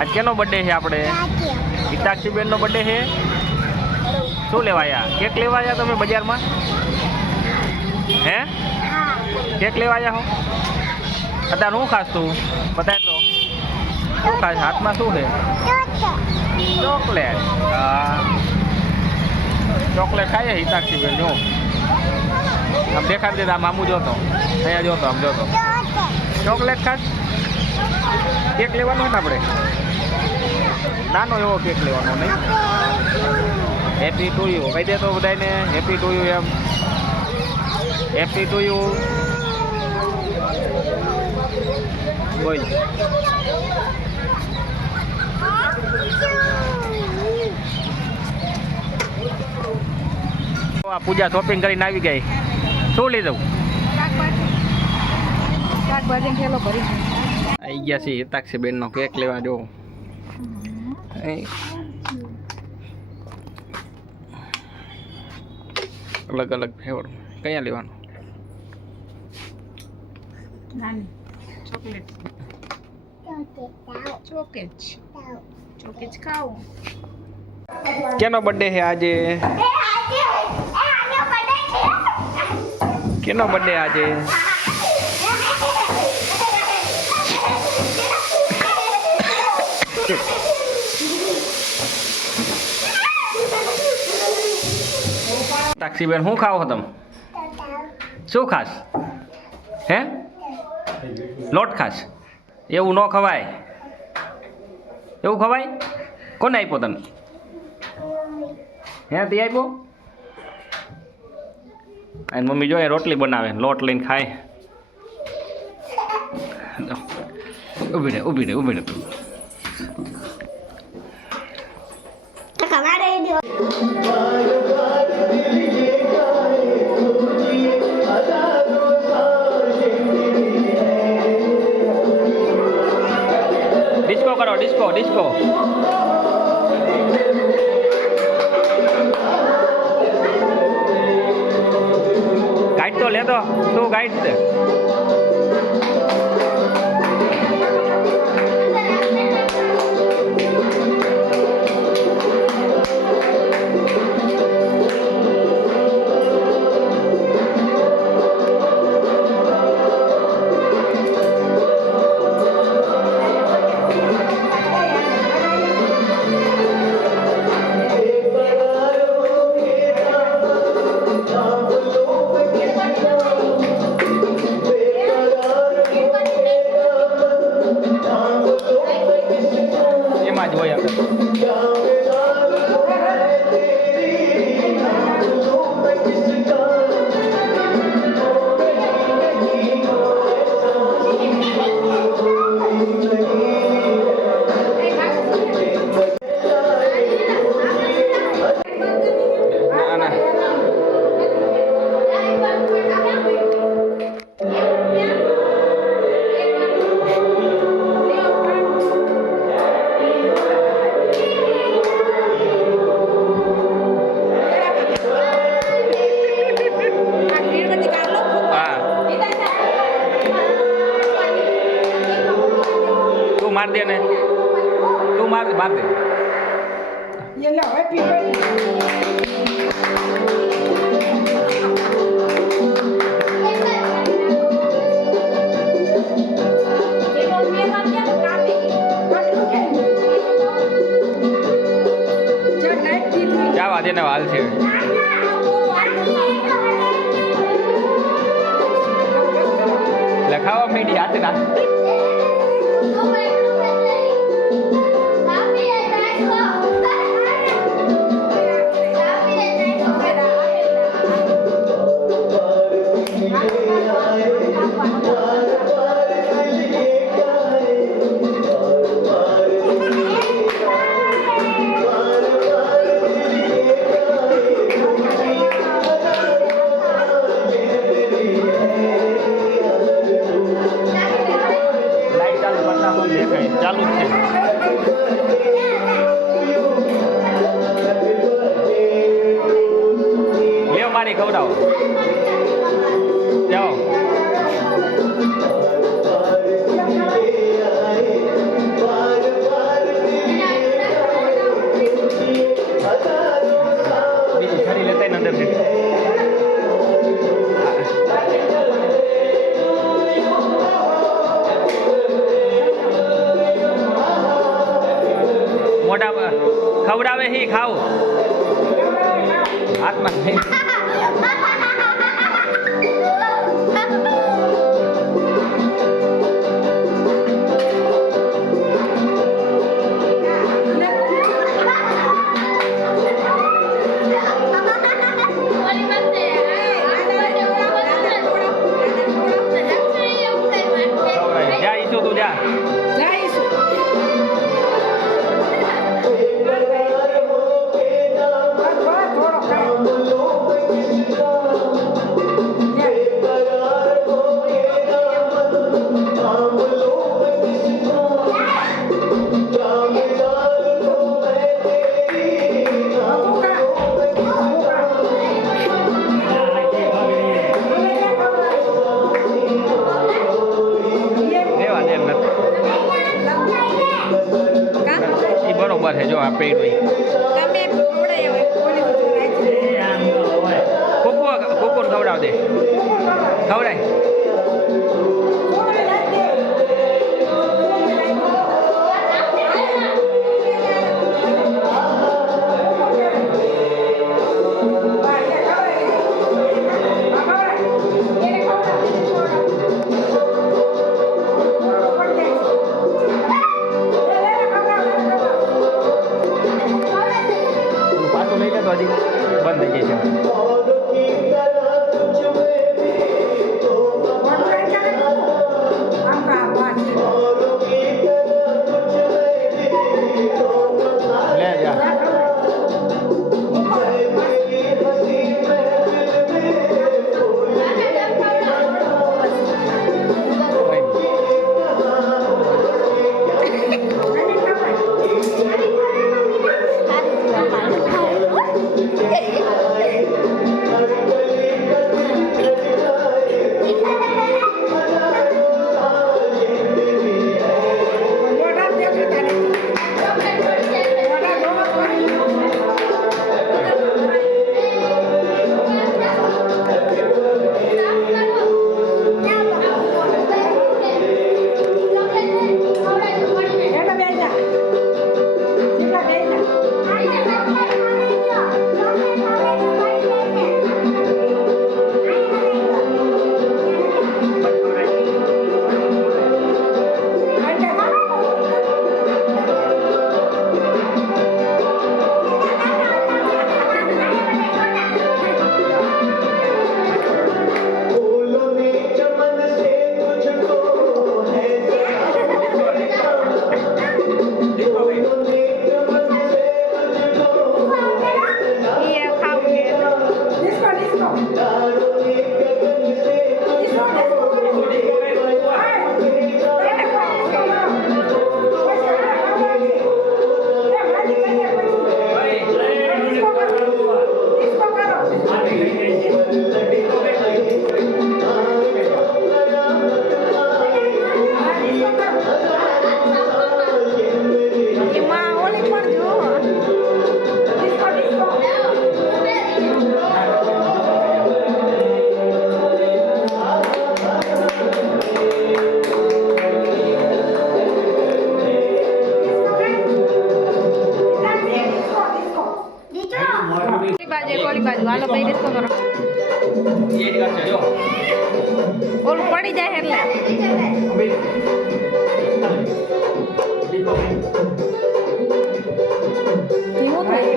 આજ કેનો બર્થડે છે આપણે? હિતાક્ષીબેનનો બર્થડે છે. શું લેવા આવ્યા? કેક લેવા આવ્યા તમે બજારમાં? હે કેક લેવા આવ્યા હો? અત્યારે હું ખાસ તું બતાય તો શું ખાસ? હાથમાં શું છે? ચોકલેટ. હા ચોકલેટ ખાઈએ હિતાક્ષીબેન. જો આમ દેખાડી દે, આમ આમું જોતો, અહીંયા જોતો, આમ જોતો. ચોકલેટ ખાસ? કેક લેવાનો ને આપણે? નાનો એવો કેક લેવાનો નહીં? હેપી ટુ યુ કહી દે તો બધાને. હેપી ટુ યુ એમ. હેપી ટુ યુ બોલ. આ પૂજા શોપિંગ કરીને આવી ગઈ. શું લીધું? આવી ગયા છે હિતાક્ષીબેનનો કેક લેવા. જો અલગ અલગ ફ્લેવર. કયા લેવાનું? કેનો બર્થડે છે આજે? કેનો બર્થડે આજે? હિતાક્ષીબેન શું ખાઓ તમે? શું ખાસ? હે લોટ ખાસ? એવું ન ખવાય. એવું ખવાય? કોને આપ્યો તને? હે તે આપ્યો? અને મમ્મી જોઈએ રોટલી બનાવે, લોટ લઈને ખાય. ઊભી રહે, ઊભી રહે, ઊભી રહે. ડિસ્કો કરો, ડિસ્કો ડિસ્કો. ગાઈડ તો લે, તો તું ગાઈડ દે. એમાં જ હોય આપણે. માર દે ને, તું માર દે. જવા દે ને, હાલ છે. લખાવા મીડી હાથ ના. ચાલુ જ છે. લ્યો મારી ખવડાવો. જાઓ. મોટા ખવડાવે હી ખાવ હાથમાં નહીં. જા ઈસુ તું જા. બરોબર છે જો આ પેટ હોય કોકો ખવડાવ દે ખવડાય. તો હજી બંધ થઈ જાય છે. લે જા. હાલો ભાઈ ડિસ્કો કરો. એ જ કરશે જો ઓલું પડી જાય એટલે ધીમું થાય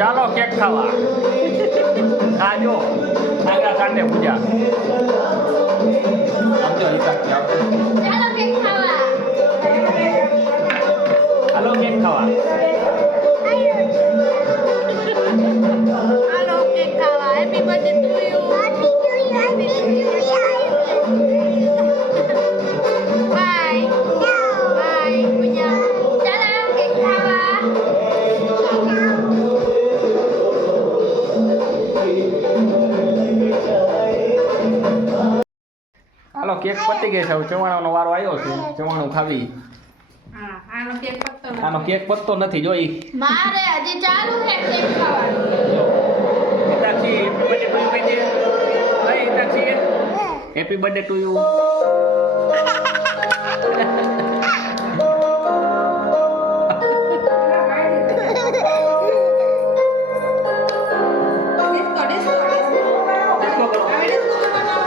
ચાલો કેક ખાવા આ જો આગા કાંડે પૂજા સમજો હિસાબથી આપો ચાલો કેક ખાવા. હાલો કેક ખાવા હાલો કેક ખાવા happy birthday to you bye bye Pooja ચાલો કેક ખાવા. હાલો કેક પતી ગઈ છે હવે ચવાણાનો વારો આવ્યો છે ચવાણું ખાવી હા આનો કેક પત્તો આનો કેક પતતો નથી જોઈ મારે હજી ચાલુ છે કેક ખાવાનું. Hitakshi happy birthday to you disco disco disco હવે ડિસ્કો કરવાનો